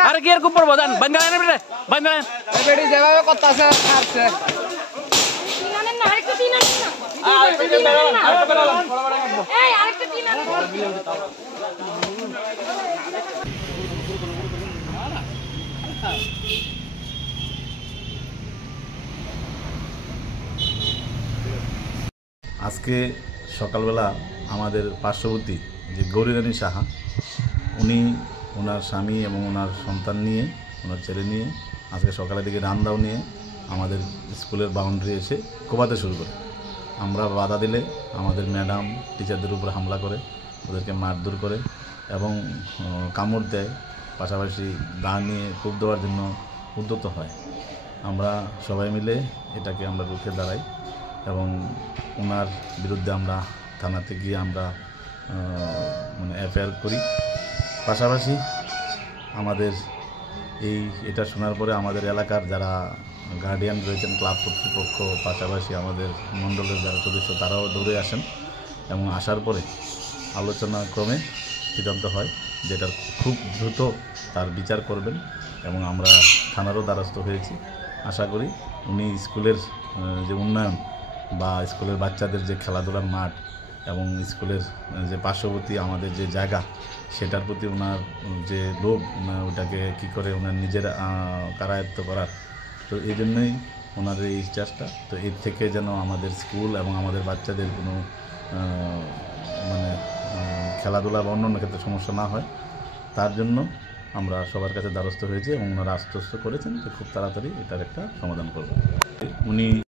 अरे गियर ऊपर बदन बंद कर बेटे बंद कर बेटी जेबावे করতাছে আসছে তিনানের না আরেকটা তিনানের না আরেকটা তিনানের না এই আরেকটা তিনানের আজকে সকালবেলা আমাদের পার্শ্ববর্তী যে গৌরীরানী সাহা উনি ওনার স্বামী এবং ওনার সন্তান নিয়ে ওনার ছেলে নিয়ে আজকে সকালের দিকে রান্দাও নিয়ে আমাদের স্কুলের বাউন্ডারি এসে কোপাতে শুরু করে। আমরা বাধা দিলে আমাদের ম্যাডাম টিচারদের উপর হামলা করে, ওদেরকে মারধর করে এবং কামড় দেয়, পাশাপাশি দা নিয়ে কোপ দেওয়ার জন্য উদ্যত হয়। আমরা সবাই মিলে এটাকে আমরা রুখে দাঁড়াই এবং ওনার বিরুদ্ধে আমরা থানাতে গিয়ে আমরা এফআইআর করি। পাশাপাশি আমাদের এটা শোনার পরে আমাদের এলাকার যারা গার্ডিয়ান রয়েছেন, ক্লাব কর্তৃপক্ষ, পাশাপাশি আমাদের মণ্ডলের যারা সদস্য তারাও দৌড়ে আসেন এবং আসার পরে আলোচনা ক্রমে সিদ্ধান্ত হয় যেটার খুব দ্রুত তার বিচার করবেন এবং আমরা থানারও দ্বারস্থ হয়েছি। আশা করি উনি স্কুলের যে উন্নয়ন বা স্কুলের বাচ্চাদের যে খেলাধুলার মাঠ এবং স্কুলের যে পার্শ্ববর্তী আমাদের যে জায়গা সেটার প্রতি ওনার যে লোভ, ওটাকে কী করে ওনার নিজের কারায়ত্ত করার, তো এই জন্যই ওনার এই চেষ্টা। তো এর থেকে যেন আমাদের স্কুল এবং আমাদের বাচ্চাদের কোনো খেলাধুলা বা অন্যান্য ক্ষেত্রে সমস্যা না হয়, তার জন্য আমরা সবার কাছে দ্বারস্থ হয়েছি এবং ওনারা আশ্বস্ত করেছেন যে খুব তাড়াতাড়ি এটার একটা সমাধান করবেন। উনি